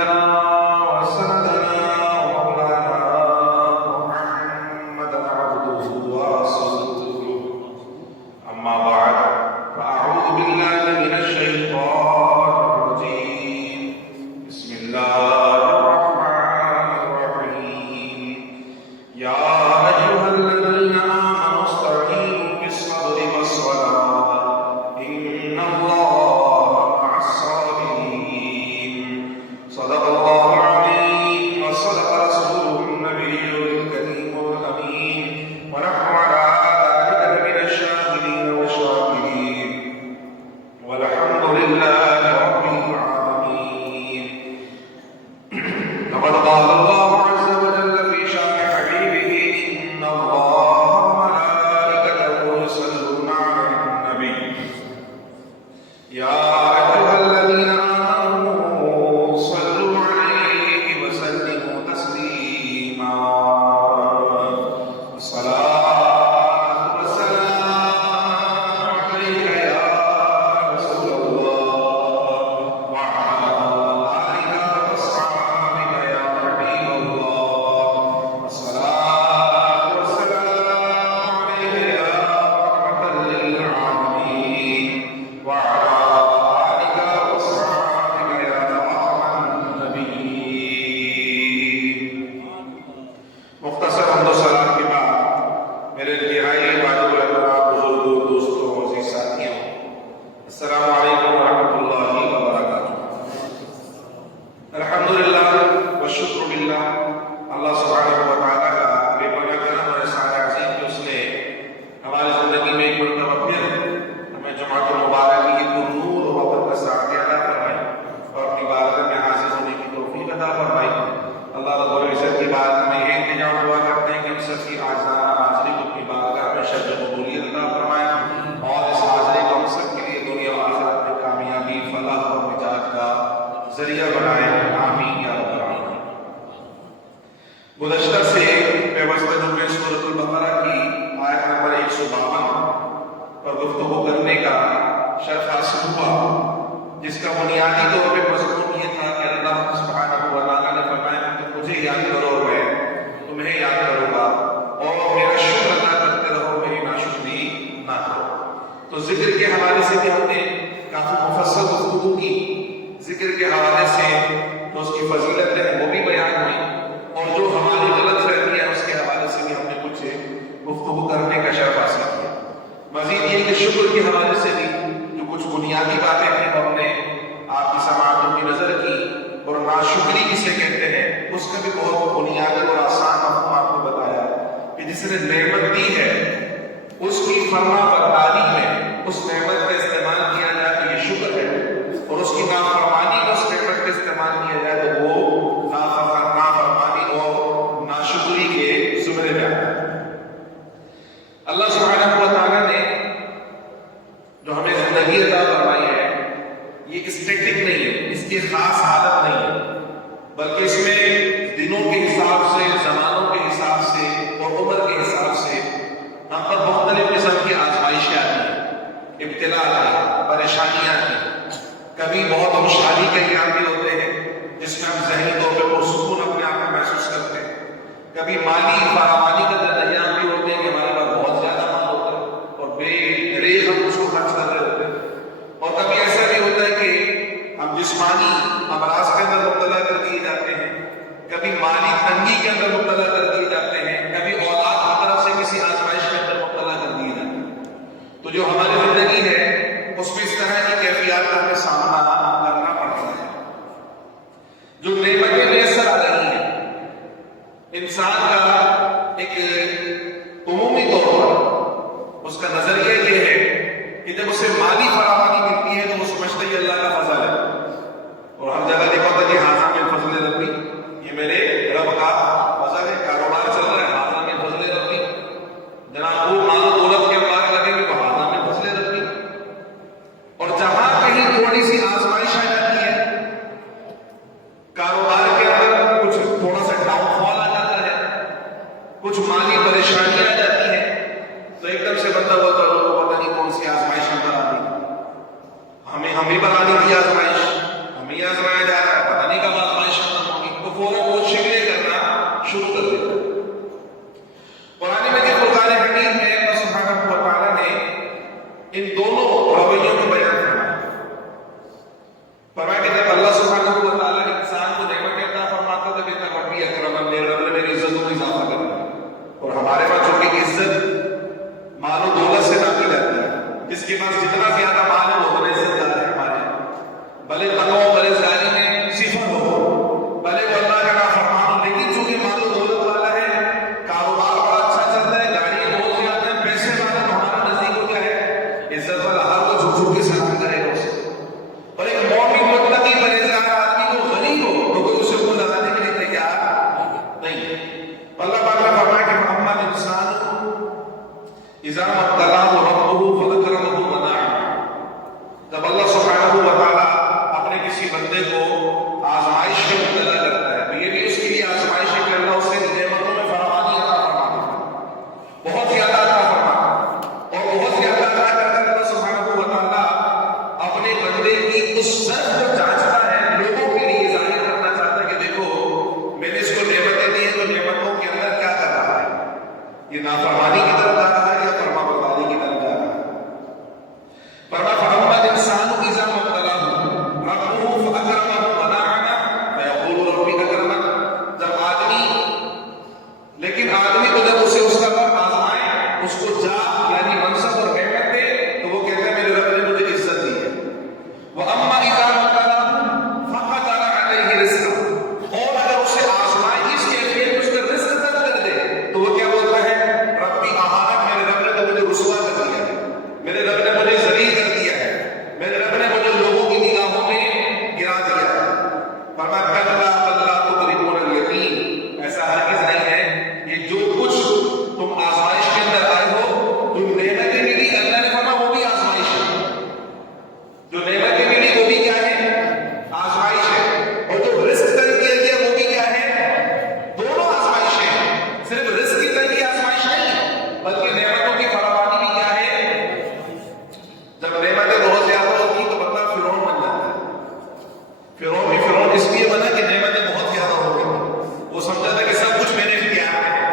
سيدنا وسندنا ومولانا محمد عبده ورسوله. أما بعد فأعوذ بالله من الشيطان الرجيم. بسم الله الرحمن الرحيم. يا أيها الذين آمنوا استعينوا بالصبر والصلاة إن الله مع الصابرين. صدق الله العظيم وصدق رسوله النبي الكريم الأمين ونحن على ذلك من الشاهدين والشاكرين والحمد لله رب العالمين. لقد قال الله عز وجل في شأن حبيبه إن الله وملائكته يصلون على النبي يا أيها الذين آمنوا صلوا عليه وسلموا تسليما. الصلاة والسلام عليك يا رسول الله وعلى آلك وأصحابك يا حبيب الله. الصلاة والسلام عليك يا رحمة للعالمين وعلى آلك وأصحابك يا خاتم النبيين. مختصر حمد و سلام کے بعد میرے انتہائی واجب الحترام بزرگوں، دوستوں، عزیز ساتھیوں، السلام علیکم ورحمۃ اللہ وبرکاتہ. الحمدللہ والشکر للہ، اللہ سبحانہ و تعالیٰ کا بے پناہ کرم اور احسان عظیم کہ اس نے ہماری زندگی میں ایک مرتبہ پھر ہمیں جماعت المبارک کی نور و وفر کا ساتھ عطا فرمائی اور اپنی بارگاہ میں حاضر ہونے کی توفیق عطا فرمائی. اللہ رب العزت کی بارگاہ میں یہ التجا دعا کرتے ہیں کہ ہم سب کی آجزانہ حاضری کو اپنی بارگاہ میں شرف قبولیت عطا فرمائے اور اس حاضری کو ہم سب کے لیے دنیا و آخرت میں کامیابی، فلاح اور نجات کا ذریعہ بنائے. آمین یا رب العالمین. گزشتہ سے پیوستہ جمعے سورۃ البقرہ کی آیت نمبر 152 پر گفتگو کرنے کا شرف حاصل ہوا، جس کا بنیادی طور پہ مضمون یہ تھا کہ اللہ سبحانہ و تعالیٰ نے فرمایا کہ تم مجھے یاد کرو، میں تمہیں یاد کروں گا، اور میرا شکر ادا کرتے رہو، میری ناشکری نہ کرو. تو ذکر کے حوالے سے بھی ہم نے کافی مفصل گفتگو کی. ذکر کے حوالے سے جو اس کی فضیلت ہے وہ بھی بیان ہوئی، اور جو ہماری غلط فہمی ہے اس کے حوالے سے بھی ہم نے کچھ گفتگو کرنے کا شرف حاصل کیا. مزید یہ کہ شکر کے حوالے سے بھی جو کچھ بنیادی باتیں ہیں ہم نے آپ کی سماعتوں کی نظر کی، اور ناشکری کسے کہتے ہیں اس کا بھی بہت بنیادی اور آسان مفہوم آپ کو بتایا کہ جس نے نعمت دی ہے اس کی فرما برداری میں اس نعمت کا استعمال کیا جائے تو یہ شکر ہے، اور اس کی نافرمانی میں اس نعمت کا استعمال کیا جائے تو وہ نافرمانی اور ناشکری کے زمرے میں آتا ہے. اللہ سبحانہ و تعالیٰ نے جو ہمیں زندگی عطا فرمائی ہے یہ اسٹیٹک نہیں ہے، اس کی خاص حالت نہیں ہے، بلکہ اس میں دنوں کے حساب سے، زمانوں کے حساب سے اور عمر کے حساب سے ہم پر مختلف قسم کی آزمائشیں آتی ہیں، ابتلا آتی ہے، پریشانیاں آتی ہیں. کبھی بہت خوشحالی کے ایام بھی ہوتے ہیں جس میں ہم ذہنی طور پہ پرسکون اپنے آپ میں محسوس کرتے ہیں. کبھی مالی فراوانی کا ایام بھی ہوتے ہیں کہ ہمارے پاس بہت زیادہ مال ہوتا ہے اور بے ریز ہم اس کو خرچ کر رہے ہوتے ہیں. اور کبھی ایسا بھی ہوتا ہے کہ ہم جسمانی امراض کے اندر مبتلا کر دیے جاتے ہیں، کبھی مالی تنگی کے اندر مبتلا کر دیے جاتے ہیں، کبھی اولاد کی طرف سے کسی آزمائش کے اندر مبتلا کر دیے جاتے ہیں. تو جو ہماری زندگی ہے اس میں اس طرح کی کیفیات کا ہمیں سامنا کرنا پڑتا ہے. جو نعمتیں میسر آ رہی ہیں، انسان کا فرمایا کلا بل لا تکرمون الیتیم، ایسا ہرگز نہیں ہے، یہ جو کچھ تم آزمائش کے اندر آئے ہو، جو نعمتیں ملی، اللہ نے فرمایا وہ بھی آزمائش ہے، جو نعمتیں ملی وہ بھی کیا ہے؟ آزمائش ہے، اور جو رزق تنگ کیا گیا وہ بھی کیا ہے؟ دونوں آزمائش ہیں، صرف رزق کی تنگی آزمائش نہیں ہے، بلکہ نعمتوں کی فراوانی بھی کیا ہے؟ جب نعمتیں بہت زیادہ ہوتی تو بندہ فرعون بن جاتا ہے۔ فرعون بھی فرعون اس لیے بنا کہ نعمتیں بہت زیادہ ہو گئی، وہ سمجھا تھا کہ سب کچھ میرے اختیار میں ہے،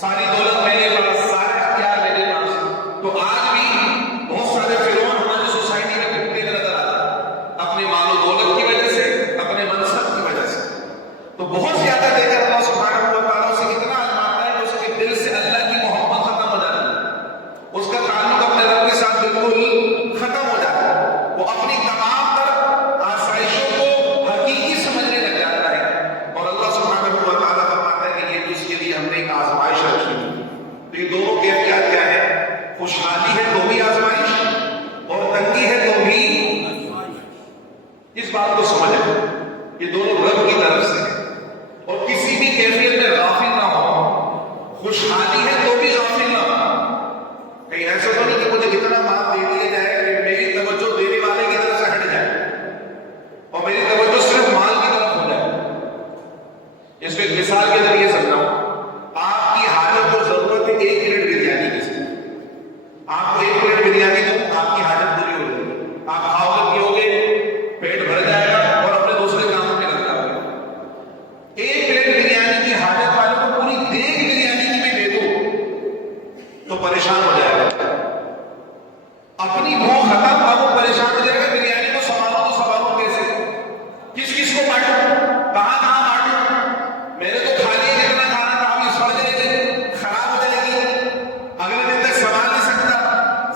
ساری دولت میرے پاس، سارے اختیار میرے پاس۔ تو آج بھی بہت سارے فرعون ہماری سوسائٹی میں گھومتے ہوئے نظر آتے ہیں، اپنے مال و دولت کی وجہ سے، اپنے منصب کی وجہ سے۔ تو بہت زیادہ دے کر اللہ سبحانہ و تعالیٰ اسے اتنا آزماتا ہے کہ اس کے دل سے اللہ کی محبت ختم ہو جاتی ہے، اس کا تعلق اپنے رب کے ساتھ بالکل ختم ہو جاتا ہے، وہ اپنی تمام تر آسائشوں کو حقیقی سمجھنے لگ جاتا ہے، اور اللہ سبحانہ و تعالیٰ فرماتا ہے کہ یہ تو اس کے لیے ہم نے ایک آزمائش رکھی ہے۔ تو یہ دونوں کیفیات کیا ہے؟ خوشحالی ہے تو بھی آزمائش، اور تنگی ہے تو بھی۔ اس بات کو سمجھیں، یہ دونوں رب کی طرف سے ہے، اور کسی بھی کیفیت میں غافل نہ ہو، خوشحالی ہے تو بھی غافل نہ ہو۔ کہیں ایسا تو نہیں کہ مجھے کتنا مال دے دیا جائے کہ میری توجہ دینے والے کی طرف سے ہٹ جائے اور میری توجہ صرف مال کی طرف ہو جائے۔ اس کو ایک مثال کے ذریعے سمجھاؤں، آپ کی حاجت کو ضرورت ہے ایک پلیٹ بریانی کی، آپ کو ایک پلیٹ بریانی دوں، آپ کی حاجت پوری ہو جائے گی، آپ کھاؤ گے پیو گے، پیٹ بھر جائے گا اور اپنے دوسرے کاموں میں لگ جاؤ گے۔ ایک پلیٹ بریانی کی حاجت والے کو پوری دیگ بریانی کی بھی دے دو تو پریشان ہو جائے گا، اپنی بھوک ختم، اب وہ پریشان ہو جائے گا، بریانی کو سنبھالوں تو سنبھالوں کیسے، کس کس کو بانٹوں، کہاں کہاں بانٹوں، میرے تو کھانے جتنا کھانا تھا ابھی سڑ جائے گی، خراب ہو جائے گی، اگلے دن تک سنبھال نہیں سکتا،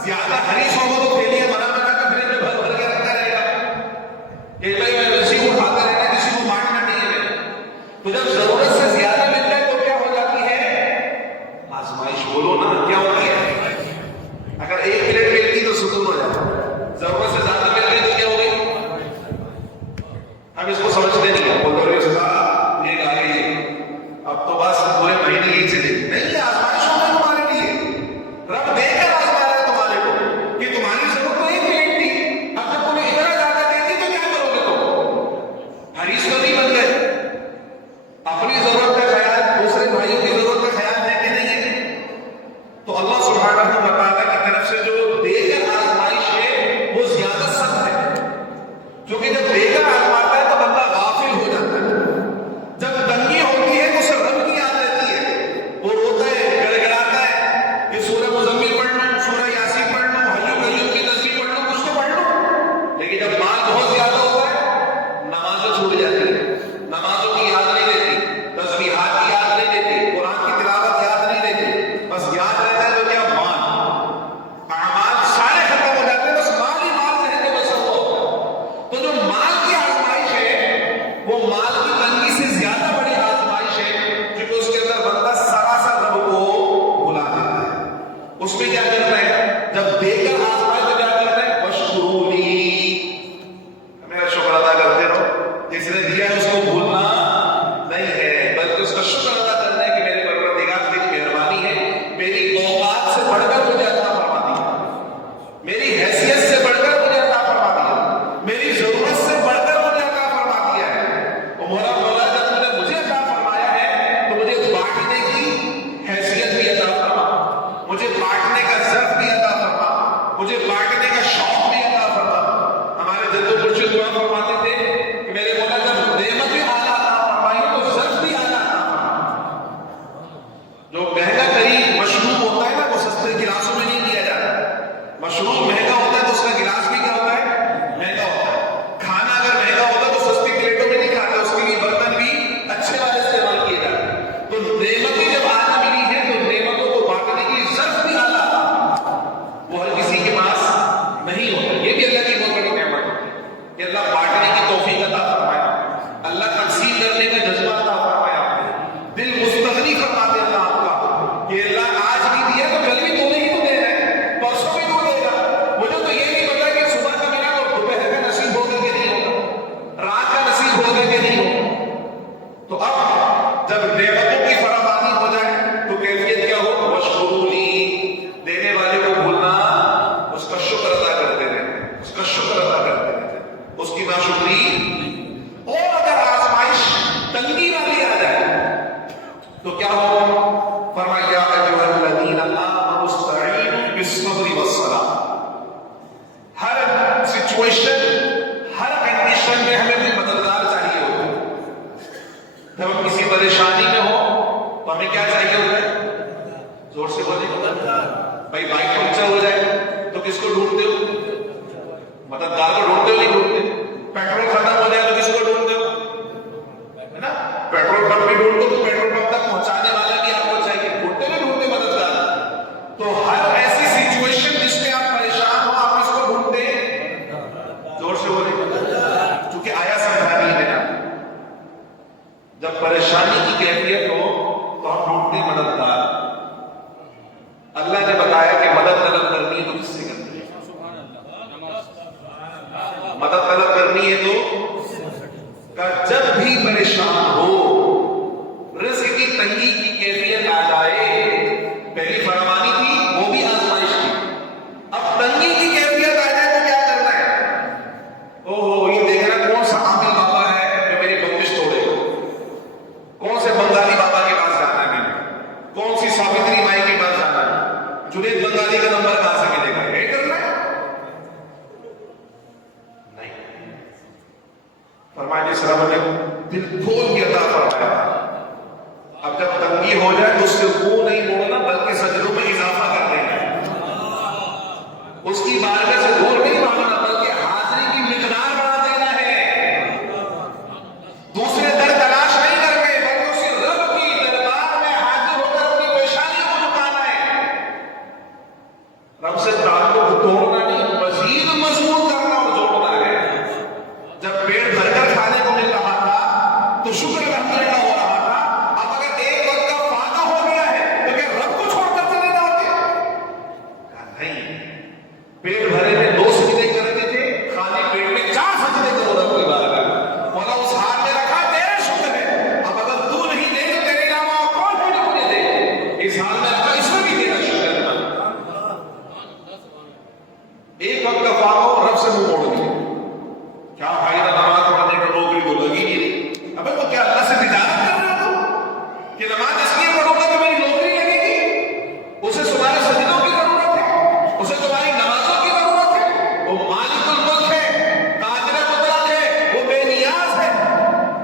زیادہ حریص ہوگا تو تھیلیاں بنا بنا کے فریج میں بھر بھر کے رکھتا رہے گا کہ بھائی میں کسی کو کھاتا رہنا، کسی کو بانٹنا نہیں ہے۔ تو جب ضرورت سے زیادہ مل جائے تو کیا ہو جاتی ہے؟ آزمائش۔ بولو نا کیا ہوتی ہے؟ اگر ایک پلیٹ ملتی تو سکون ہو جاتا، ضرورت سے زیادہ مل گئی تو کیا ہو گئی؟ ہم اس کو سمجھتے نہیں ہیں، بولتے ہیں صاحب یہ آ گئی، اب تو بس پورے مہینے یہی چلے گی۔ نہیں، یہ آزمائش ہو گئی تمہارے لیے، رب دے کر آزما رہا ہے تمہارے کو کہ تمہاری ضرورت تو ایک پلیٹ تھی، اب جب تمہیں اتنا زیادہ دے دی تو کیا کرو گے؟ تم حریص تو نہیں بن گئے، اپنی ضرورت کا خیال، دوسرے بھائیوں کی ضرورت کا خیال ہے کہ نہیں ہے؟ تو اللہ سبحانہ و تعالیٰ کی طرف سے جو دے کر آزمائش ہے وہ زیادہ سخت ہے، کیونکہ جب دے کر آزماتا ہے تو بندہ غافل ہو جاتا ہے، جب تنگی ہوتی ہے تو اسے رب کی یاد رہتی ہے، وہ روتا ہے، گڑ گڑاتا ہے کہ سورہ مزمل پڑھ لوں، سورہ یاسین پڑھ لوں، حی قیوم کی تسبیح پڑھ لوں، کچھ تو پڑھ لوں۔ لیکن جب مال بہت زیادہ ہوتا ہے، نمازیں چھوٹ جاتی ہیں، نمازوں کی یاد نہیں رہتی، تسبیحات کی یاد نہیں رہتی، قرآن کی تلاوت یاد نہیں رہتی، بس یاد رہتا ہے تو کیا؟ مال، اعمال سارے ختم ہو جاتے ہیں، بس مال ہی مال ذہن میں بسا ہوا ہوتا ہے۔ تو جو مال کی آزمائش ہے وہ مال کی تنگی سے زیادہ بڑی آزمائش ہے، کیونکہ اس کے اندر بندہ سراسر رب کو بھلا دیتا ہے۔ اس میں کیا کرتا ہے؟ جب دے کر آزمائے تو کیا کرتا ہے؟ وَاشْكُرُوا لِي، میرا شکر ادا کرتے رہو، جس نے دیا ہے اس کو بھولنا نہیں ہے، بلکہ اس کا شکر ادا کرنا ہے کہ میرے پروردگار کی مہربانی ہے، میری اوقات سے بڑھ کر مجھے عطا فرما دیا، میری حیثیت سے بڑھ کر مجھے عطا فرما دیا، میری ضرورت سے بڑھ کر مجھے عطا فرما دیا ہے۔ تو اب جب نعمتوں کی فراوانی ہو جائے تو کیفیت کیا ہو؟ وشکرولی، دینے والے کو بھولنا، اس کا شکر ادا کرتے رہے، اس کا شکر ادا کرتے رہے، اس کی ناشکری۔ اور اگر آزمائش تنگی والی آ جائے تو کیا ہو؟ فرمایا یا ایھا الذین آمنوا استعینوا بالصبر والصلاۃ۔ ہر سچویشن، ہر کنڈیشن میں ہمیں کوئی مددگار چاہیے ہوتا ہے۔ جب ہم کسی پریشانی میں ہو تو ہمیں کیا چاہیے ہوتا ہے؟ زور سے بولیں۔ بھائی بائک پنکچر ہو جائے تو کس کو ڈھونڈتے ہو؟ مددگار کو ڈھونڈتے ہو نہیں ڈھونڈتے؟ پیٹرول ختم ہو جائے تو کس کو ڈھونڈتے ہو؟ ہے نا؟ پیٹرول پمپ بھی ڈھونڈتے تو پیٹرول پمپ تک پہنچانے والا بھی آپ کو چاہیے، ڈھونڈتے نہیں ڈھونڈتے مددگار؟ تو ہر ایسی سچویشن جس میں آپ پریشان ہو آپ کس کو ڈھونڈتے؟ زور سے بولیں، کیونکہ آیا سمجھانی ہے نا۔ جب پریشانی کی کیفیت ہو تو ہم ڈھونڈتے مددگار۔ اللہ نے بتایا کہ مدد طلب کرنی ہے تو کس سے کرنی ہے؟ مدد طلب کرنی ہے تو جب بھی پریشان ہو، رزق کی تنگی کی کیفیت آ جائے، پہلی فراوانی تھی وہ بھی آزمائش تھی، اب تنگی کی کیفیت آ جائے تو کیا کرنا ہے؟ یہ دیکھنا کون سا عامل بابا ہے جو میری بندش توڑے گا، کون سے بنگالی بابا کے پاس جانا ہے، میں کون سی ساوتری مائی کے پاس جانا ہے، جنید بنگالی کا نمبر کہاں سے ملے گا؟ یہ کرنا ہے نہیں۔ فرمایا جس رب نے دل کھول کے عطا فرمایا، اب جب تنگی ہو جائے تو اس سے منہ نہیں موڑنا بلکہ سجدوں میں اضافہ کر دینا ہے، اس کی بارگاہ سے دور نہیں مانگنا بلکہ حاضری کی مقدار بڑھا دینا ہے، دوسرے در تلاش نہیں کرنے بلکہ اسی رب کی دربار میں حاضر ہو کر اپنی پریشانیوں کو جھکانا ہے، رب سے تعلق توڑنا نہیں مزید مضبوط کرنا اور جوڑنا ہے۔ جب پیٹ بھر کر کھانے کو مل رہا تھا تو شکر الحمدللہ ہو رہا تھا، اب اگر ایک وقت کا فائدہ ہو گیا ہے تو کیا رب کو چھوڑ کر چلے جاؤ گے؟ نہیں، پیٹ بھرے میں 2 سجدے کرتے تھے، خالی پیٹ میں 4 سجدے کرو رب کی بارگاہ۔ مولا اس ہاتھ میں رکھا تیرا شکر ہے، اب اگر تو نہیں دے تو تیرے علاوہ اور کون ہے جو مجھے دے؟ اس حال میں رکھا، اس میں بھی تیرا شکر ہے۔ ایک وقت کا فائدہ ہو رب سے منہ موڑ دیا، کیا فائدہ نماز پڑھنے کا، نوکری تو لگی نہیں رہی، ابے تو کیا اللہ سے تجارت کر رہا تھا کہ نماز اس لیے پڑھوں گا کہ میری نوکری لگے گی؟ اسے تمہارے سجدوں کی ضرورت ہے، اسے تمہاری نمازوں کی ضرورت ہے، وہ مالک الملک ہے، قادر قدرت ہے، وہ بے نیاز ہے،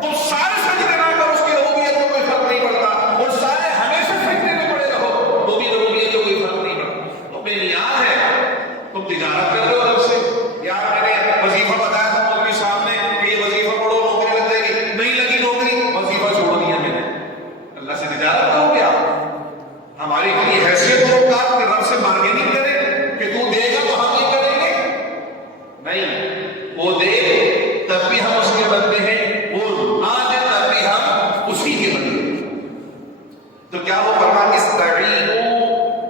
تم سارے سجدے نہ کرو، اس کی ربوبیت کو کوئی فرق نہیں پڑتا، اور سارے ہمیشہ سجدے میں پڑے رہو تو بھی ربوبیت کو کوئی فرق نہیں پڑتا، وہ بے نیاز ہے، تم تجارت کر رہے ہو رب سے۔ یار میں نے وظیفہ بتایا تھا مولوی صاحب نے کہ یہ وظیفہ پڑھو نوکری لگ جائے گی، نہیں لگی نوکری، وظیفہ چھوڑ دیا میں نے، اللہ سے تجارت ہو گیا۔ ہماری اتنی حیثیت اور اوقات کہ رب سے بارگیننگ کرے کہ تو دے گا تو ہم نہیں کریں گے؟ نہیں، وہ دے تب بھی ہم اس کے بندے ہیں، وہ نہ دے تب بھی ہم اسی کے بندے ہیں۔ تو کیا وہ فرمان استعینوا،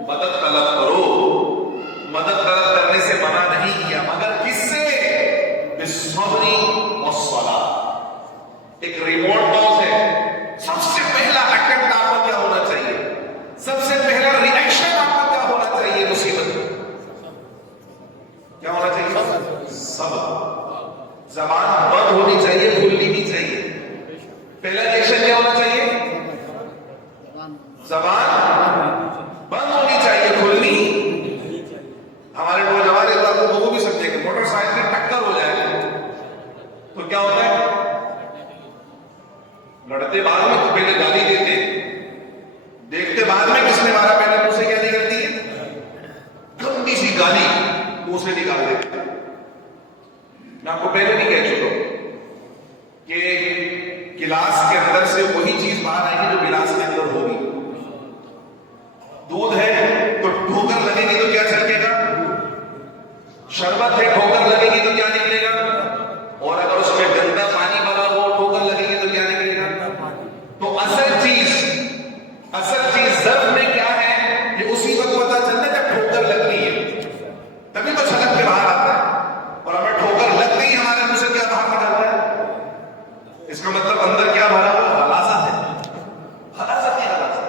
مدد طلب کرو، مدد طلب کرنے سے منع نہیں کیا، مگر کس سے؟ بالصبر والصلاۃ۔ ایک ریموٹ پاز ہے، سب سے پہلا اٹیمپٹ آپ کا کیا ہونا چاہیے؟ سب سے پہلا ریئیکشن آپ کا کیا ہونا چاہیے مصیبت میں؟ کیا ہونا چاہیے؟ صبر۔ زبان بند ہونی چاہیے، کھلنی نہیں چاہیے۔ پہلا ریئیکشن کیا ہونا چاہیے؟ زبان بند ہونی چاہیے، کھلنی۔ ہمارے نوجوان ایک بات کو وہ بھی سمجھے کہ موٹر سائیکل میں ٹکر ہو جائے تو کیا ہوتا ہے؟ لڑتے بعد میں تو پہلے گالی دیتے، دیکھتے بعد میں کس نے مارا پہلے منہ سے کیا نکلتی ہے؟ گندی سی گالی منہ سے نکال دیتے۔ میں آپ کو پہلے نہیں کہہ چکا کہ گلاس کے اندر سے وہی چیز باہر آئے گی جو گلاس کے اندر ہوگی۔ دودھ ہے تو ٹھوکر لگے گی تو کیا چھلکے گا؟ شربت ہے، ٹھوکر لگے گی تو کیا نکلے گا؟ اور اگر اس میں گندا پانی بھرا ہو ٹھوکر لگے گی تو کیا نکلے گا؟ تو اصل چیز ضرب میں کیا ہے یہ اسی وقت پتا چلتا ہے جب ٹھوکر لگتی ہے، تبھی تو چھلک کے باہر آتا ہے، اور ہمیں ٹھوکر لگ گئی ہمارے منہ سے کیا باہر نکلتا ہے؟ اس کا مطلب وقت اندر کیا بھرا ہوا؟ غلاظت ہے، غلاظت ہے، غلاظت۔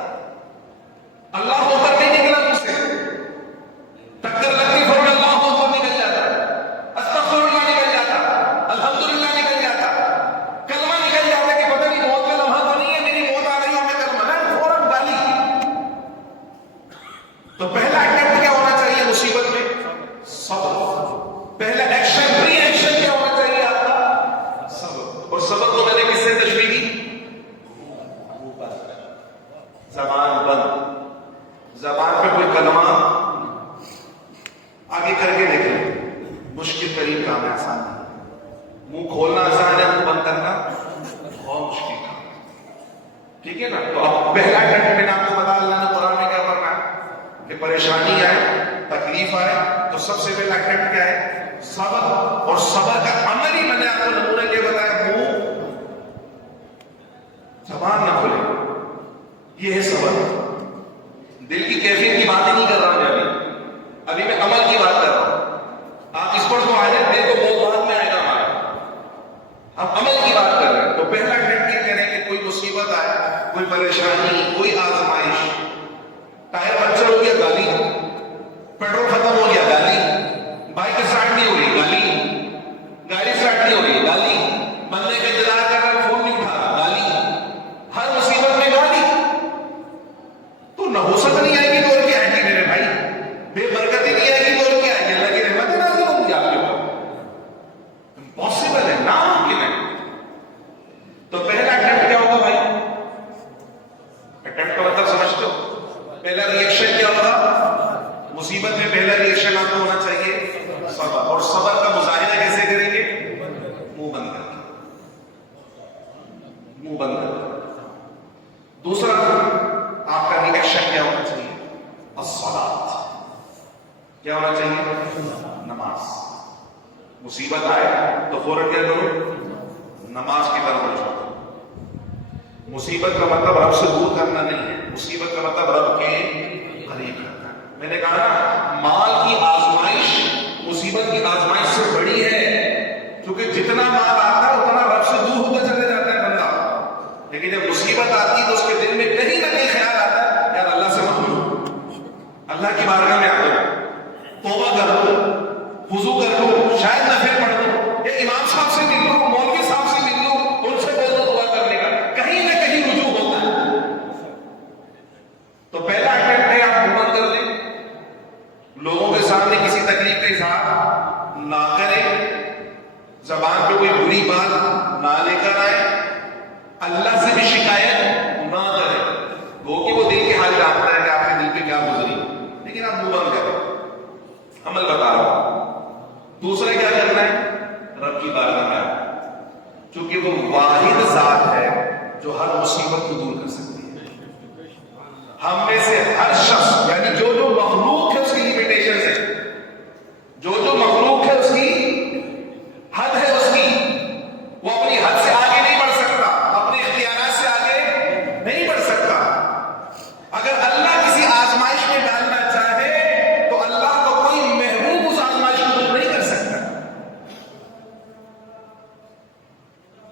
اللہ اکبر نہیں نکلا مجھ سے، ٹکر لگتی فوراً اللہ اکبر نکل جاتا، استغفر اللہ نکل جاتا، الحمدللہ نکل جاتا، کلمہ نکل جاتا کہ پتہ نہیں موت کا لمحہ تو نہیں ہے، میری موت آ رہی ہے، میں کلمہ نہ فوراً گالی۔ تو پہلا ایکٹ کیا ہونا چاہیے مصیبت میں؟ صبر۔ پہلا ایکشن، ری ایکشن کیا ہونا چاہیے آپ کا؟ صبر۔ اور صبر کو میں نے کس سے تشبیہ دی؟ زبان بند، زبان پہ کوئی کلمہ آگے کر کے دیکھ لیں، مشکل ترین کام ہے، آسان نہیں۔ منہ کھولنا آسان ہے، منہ بند کرنا بہت مشکل کام ہے، ٹھیک ہے نا؟ تو اب پہلا ایکٹ میں نے آپ کو بتا، اللہ نے قرآن میں کیا فرمایا کہ پریشانی آئے، تکلیف آئے تو سب سے پہلا ایکٹ کیا ہے؟ صبر۔ اور صبر کا عمل ہی میں نے آپ کو نمونہ کیا بتایا، منہ زبان نہ کھولے، یہ ہے صبر۔ دل کی کیفیت کی بات ہی نہیں کر رہا ہوں ابھی میں عمل کی بات کر رہا ہوں۔ آپ اس پر تو آ جائیں، دل کو بہت بعد میں آئے گا ہمارا، ہم عمل کی بات کر رہے ہیں۔ تو پہلا ایکٹ یہ کہہ رہے ہیں کہ کوئی مصیبت آئے، کوئی پریشانی، کوئی آزمائش، ٹائر پنچر ہو گیا گالی، پیٹرول ختم ہو گیا گالی، بائک اسٹارٹ نہیں ہو رہی گالی، گاڑی اسٹارٹ نہیں ہو رہی گالی، بندے کا انتظار کر رہا فون نہیں اٹھا گالی، ہر مصیبت میں گالی۔ تو نحوست نہیں آئے گی تو اور کیا آئے گی میرے بھائی؟ بے برکتی نہیں آئے گی تو اور کیا آئے گی؟ اللہ کی رحمت نازل ہوگی آپ کے اوپر، امپاسبل ہے، ناممکن ہے۔ تو پہلا اٹیمپٹ کیا ہوگا بھائی؟ اٹیمپٹ کا مطلب سمجھتے ہو؟ پہلا ریئیکشن کیا ہوگا مصیبت میں؟ پہلا ریئیکشن آپ کو ہونا چاہیے صبر۔ اور صبر کا مظاہرہ کیسے کریں گے؟ منہ بند کر کے، منہ بند کر کے۔ دوسرا آپ کا ریئیکشن کیا ہونا چاہیے؟ الصلاۃ۔ کیا ہونا چاہیے؟ نماز۔ مصیبت آئے تو فوراً کیا کرو؟ نماز کی طرف رجوع۔ مصیبت کا مطلب رب سے دور کرنا نہیں ہے، مصیبت کا مطلب رب کے قریب کرنا۔ میں نے کہا نا، مال کی آزمائش مصیبت کی آزمائش سے بڑی ہے، کیونکہ جتنا مال آتا ہے اتنا رب سے دور ہوتا چلے جاتا ہے بندہ۔ لیکن جب مصیبت آتی ہے تو اس کے دل میں کہیں نہ کہیں خیال آتا ہے، یار اللہ سے مت لو، اللہ کی بارگاہ میں آ جاؤ، توبہ کر لو، وضو کر لو، شاید نفل پڑھ لو، یا امام صاحب سے مل لو، مولوی صاحب سے مل لو، ان سے بول دو دعا کرنے کا، کہیں نہ کہیں رجوع ہوتا ہے۔ تو پہلا اٹیمپٹ ہے آپ منہ بند کر دیں، لوگوں کے سامنے کسی تکلیف کا اظہار نہ کریں، زبان پہ کوئی بری بات نہ لے کر آئے، اللہ سے بھی شکایت نہ کریں۔ وہ کہ وہ دل کے حال جانتا ہے کہ آپ کے دل پہ کیا گزری، لیکن آپ منہ بند کریں، عمل بتا رہا ہوں۔ دوسرا کیا کرنا ہے؟ رب کی بارگاہ میں آنا، چونکہ وہ واحد ذات ہے جو ہر مصیبت کو دور کر سکتی ہے۔ ہم میں سے ہر شخص، یعنی جو جو مخلوق ہے اس کی لمیٹیشن ہے، جو جو مخلوق ہے اس کی حد ہے، اس کی وہ اپنی حد سے آگے نہیں بڑھ سکتا، اپنے اختیارات سے آگے نہیں بڑھ سکتا۔ اگر اللہ کسی آزمائش میں ڈالنا چاہے تو اللہ کو کوئی محبوب اس آزمائش کو دور نہیں کر سکتا،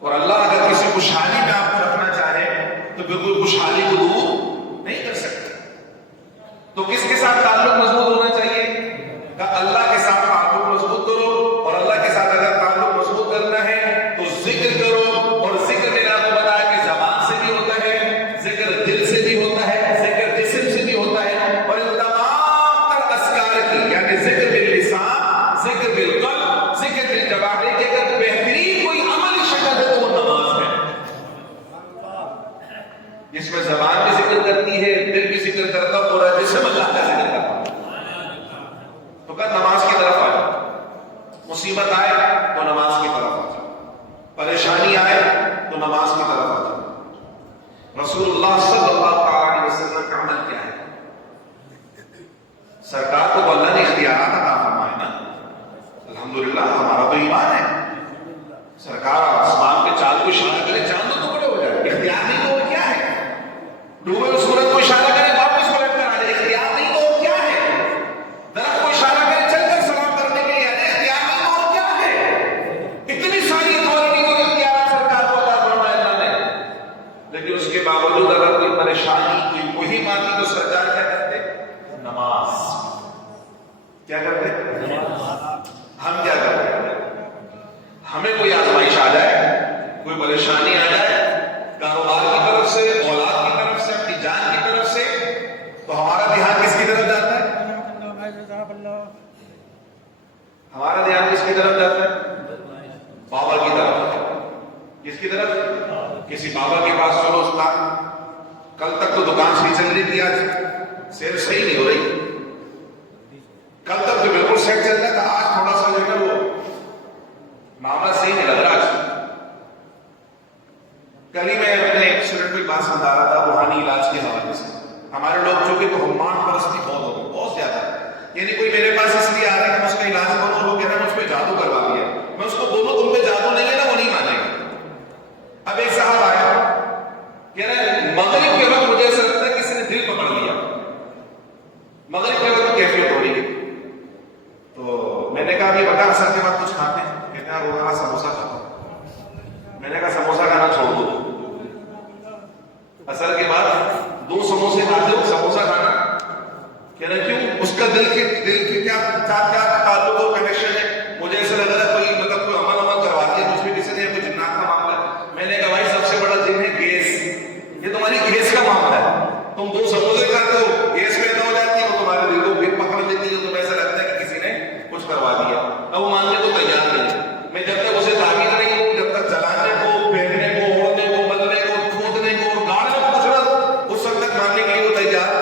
اور اللہ اگر کسی خوشحالی میں آپ کو رکھنا چاہے تو بالکل خوشحالی کو دور نہیں کر سکتے۔ تو کس کے ساتھ تعلق مضبوط ہونا چاہیے؟ کہ اللہ کے ساتھ تعلق مضبوط کرو، اور اللہ کے ساتھ اگر تعلق مضبوط کرنا ہے تو ذکر کرو، اور ذکر میں نے آپ کو بتایا کہ زبان سے بھی ہوتا ہے، ذکر دل سے بھی ہوتا ہے، ذکر جسم سے بھی ہوتا ہے، اور ان تمام تر اذکار کی، یعنی ذکر باللسان، ذکر بالقلب، ذکر بالجوارح کی اگر بہترین کوئی عملی شکل ہے تو وہ نماز ہے، جس میں زبان بھی ذکر کرتی ہے، دل بھی ذکر کرتا ہے، پورا جسم اللہ کا ذکر کرتا ہے۔ تو کہ نماز کی طرف آ جاؤ، مصیبت آئے تو نماز کی طرف آ جاؤ، پریشانی آئے تو نماز کی طرف آ جاؤ۔ رسول اللہ صلی اللہ علیہ وسلم کا عمل کیا ہے؟ سرکار کو اللہ نے اختیارات عطا فرمائے نا، الحمدللہ ہمارا تو ایمان ہے، سرکار آسمان پہ چاند کو اشارہ کرے چاند تو ٹکڑے ہو جائے، اختیار نہیں تو اور کیا ہے؟ ڈوبے ہوئے سورج کو اشارہ کرے واپس پلٹ کر آ جائے، اختیار نہیں تو اور کیا ہے؟ درخت کو اشارہ کرے چل کر سلام کرنے کے لیے آ جائے، اختیار نہیں تو اور کیا ہے؟ اتنی ساری اتھارٹی اور اختیارات سرکار کو عطا فرمائے اللہ نے، کسی بابا کے پاس چلو استاد، کل تک تو دکان صحیح چل رہی تھی، آج سیل صحیح نہیں ہو رہی، کل تک تو بالکل سیٹ چل رہا تھا، آج تھوڑا سا جو ہے وہ معاملہ صحیح نہیں لگ رہا آج۔ کل ہی میں اپنے ایک اسٹوڈنٹ کو بات سمجھا رہا تھا روحانی علاج کے حوالے سے۔ ہمارے لوگ جو کہ توہمات پرستی بہت ہو گئی، بہت زیادہ، یعنی کوئی میرے پاس اس لیے آ رہا ہے کہ اس کا علاج کروں اور وہ کہہ رہا ہے مجھ پہ جادو کروا دیا، میں اس کو بولوں تم پہ جادو نہیں ہے نا، وہ نہیں مانے گا۔ اب ایک صاحب آیا کہہ رہا ہے مغرب کے وقت مجھے ایسا لگتا ہے کسی نے دل پکڑ لیا، مغرب کے وقت کیفیت ہو رہی ہے۔ تو میں نے کہا ابھی بتا اثر کے بعد کچھ کھاتے ہیں؟ کہتے ہیں روزانہ سموسہ کھاتا ہوں۔ میں نے کہا سموسہ کھانا چھوڑ دو، اثر کے بعد 2 سموسے کھاتے ہو، سموسہ کھانا، کہہ رہے کیوں؟ اس کا دل کے کیا تعلق اور کنیکشن ہے؟ مجھے ایسا لگ رہا ہے کوئی مطلب کوئی عمل کروا دیا مجھ پہ کسی نے، کوئی جنات کا معاملہ ہے۔ میں نے کہا بھائی سب سے بڑا جن ہے گیس، یہ تمہاری گیس کا معاملہ ہے، تم 2 سموسے کھاتے ہو، گیس پیدا ہو جاتی ہے، وہ تمہارے دل کو پھر پکڑ لیتی ہے، تمہیں ایسا لگتا ہے کہ کسی نے کچھ کروا دیا۔ اب وہ ماننے کو تیار نہیں، میں جب تک اسے تعمیر نہیں ہوں، جب تک جلانے کو، پھیرنے کو، اوڑھنے کو، ملنے کو، کھودنے کو اور گاڑنے کو کچھ نہ، اس وقت تک ماننے کے لیے وہ تیار۔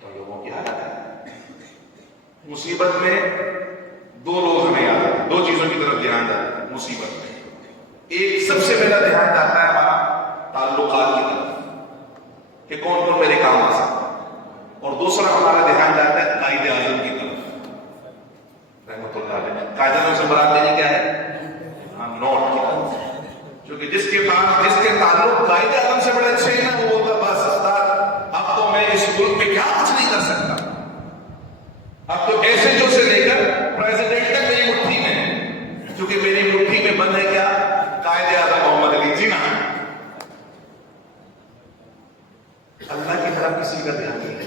تو لوگوں کی حالت ہے مصیبت میں 2 لوگ ہمیں یاد آتے ہیں، 2 چیزوں کی طرف دھیان جاتا ہے مصیبت میں۔ ایک سب سے پہلا دھیان جاتا ہے ہمارا تعلقات کی طرف کہ کون کون میرے کام آ سکتا ہے، اور دوسرا ہمارا دھیان جاتا ہے قائد اعظم کی طرف رحمۃ اللہ علیہ۔ قائد اعظم سے مراد میری کیا ہے؟ نوٹ کی طرف، کیونکہ جس کے تعلق قائد اعظم سے بڑے اچھے ہیں وہ بولتا بس استاد اب تو میں اس ملک میں کیا کچھ نہیں کر سکتا، اب تو ایسے جو سے لے کر پریزیڈنٹ تک میری مٹھی میں، کیونکہ میری مٹھی میں بند ہے کیا؟ قائد اعظم محمد علی جناح۔ اللہ کی طرف کسی کا دھیان نہیں ہے،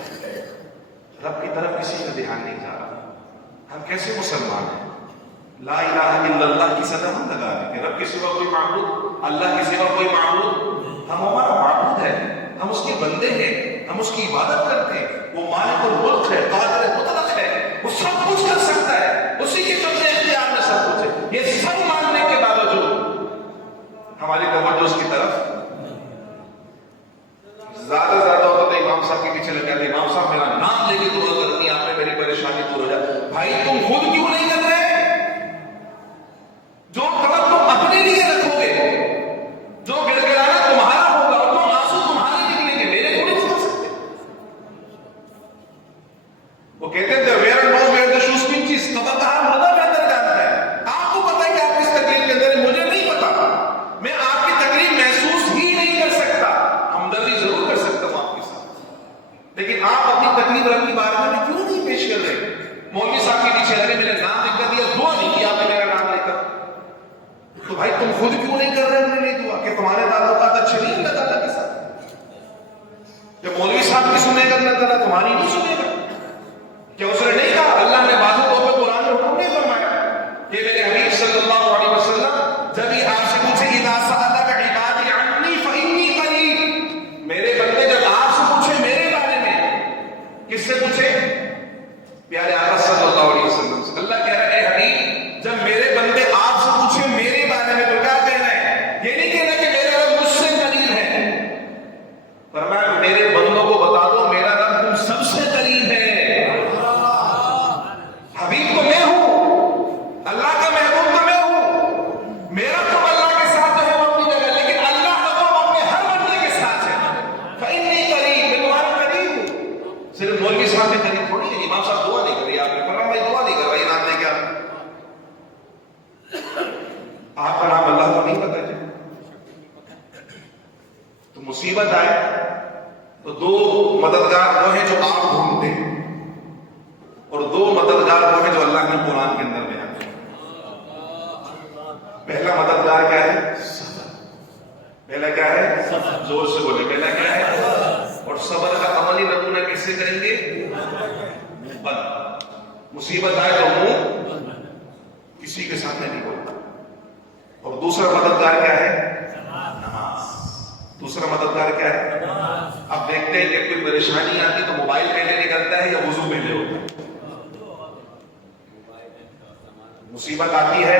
رب کی طرف کسی کا دھیان نہیں جا رہا۔ ہم کیسے مسلمان ہیں؟ لا الہ الا اللہ کی صدا ہم لگا رہے کہ رب کے سوا کوئی معبود، اللہ کے سوا کوئی معبود، ہم ہمارا معبود ہے، ہم اس کے بندے ہیں، ہم اس کی عبادت کرتے ہیں، وہ مالک الملک ہے، قادر مطلق ہے، وہ سب کچھ کر سکتا ہے، اسی کے قبضے اختیار میں سب کچھ ہے۔ یہ سب ماننے کے باوجود ہماری توجہ اس کی طرف زیادہ ہوتا تو امام صاحب کے پیچھے لگ جاتے، امام صاحب میرا نام لے کے دعا کرتی ہیں، آپ نے میری پریشانی دور ہو جائے۔ بھائی تم خود کیوں نہیں کر رہے؟ جو طلب تم اپنے لیے رکھو گے، جو گڑ گڑانا تمہارا ہوگا، جو آنسو تمہارے نکلیں گے، میرے تھوڑے نہیں کر سکتے۔ وہ کہتے تھے where no where the shoes pinches, قبر کہاں مردہ بہتر جانتا ہے۔ آپ کو پتہ ہے کہ آپ کس تکلیف کے اندر ہیں، مجھے نہیں پتا، میں آپ کی تکلیف محسوس ہی نہیں کر سکتا، ہمدردی ضرور کر سکتا ہوں آپ کے ساتھ، لیکن آپ اپنی تکلیف رب کی بارگاہ میں کیوں نہیں پیش کر رہے؟ مولوی صاحب کے پیچھے لگے، میرا نام لکھ کر دیا، دعا نہیں کی آپ نے میرا نام لے کر، تو بھائی تم خود کیوں نہیں کر رہے میرے لیے دعا کہ تمہارے تعلقات اچھے نہیں اللہ تعالیٰ کے ساتھ؟ جب مولوی صاحب کی سنے گا اللہ تعالیٰ تمہاری نہیں سنے گا؟ کیا اس نے نہیں کہا؟ اللہ نے واضح طور پہ قرآن میں حکم نہیں فرمایا کہ میرے حبیب صلی اللہ علیہ وسلم جب یہ آپ سے پوچھے اذا سألک عبادی عنی فإنی قریب، میرے بندے جب آپ سے پوچھے میرے بارے میں، کس سے پوچھے؟ پیارے آقا صلی اللہ علیہ وسلم سے۔ اللہ کہہ رہا ہے اے حبیب جب میرے بندے آپ سے پوچھے میرے بارے میں تو کیا کہنا ہے؟ یہ نہیں کہنا کہ میرا رب مجھ سے قریب ہے، فرمایا میرے بندوں کو بتا دو میرا رب تم سب سے قریب ہے۔ حبیب تو میں ہوں، اللہ کا محبوب تو میں ہوں، میرا تو اللہ کے ساتھ ہے وہ اپنی جگہ، لیکن اللہ کا تو اپنے ہر بندے کے ساتھ ہے۔ فإنی قریب، میں تمہارا قریب ہوں۔ صرف مولوی صاحب کے قریب تھوڑی ہے، امام صاحب دعا نہیں کر رہی، آپ نے فرمایا میں دعا نہیں کر رہا، یہ نام لے کے آپ کا نام اللہ کو نہیں پتا ہے۔ تو مصیبت آئے تو 2 مددگار وہ ہیں جو آپ ڈھونڈتے ہیں، اور 2 مددگار وہ ہیں جو اللہ کے قرآن کے اندر بیان ہے۔ پہلا مددگار کیا ہے؟ صبر۔ پہلا کیا ہے؟ زور سے بولے، پہلا کیا ہے؟ اور صبر کا عملی نمونہ کیسے کریں گے؟ بند۔ مصیبت آئے تو منہ کسی کے سامنے نہیں بولتا۔ اور دوسرا مددگار کیا ہے؟ نماز۔ دوسرا مددگار کیا ہے؟ اب دیکھتے ہیں کہ کوئی پریشانی آتی تو موبائل پہلے نکلتا ہے یا وضو پہلے ہوتا ہے؟ مصیبت آتی ہے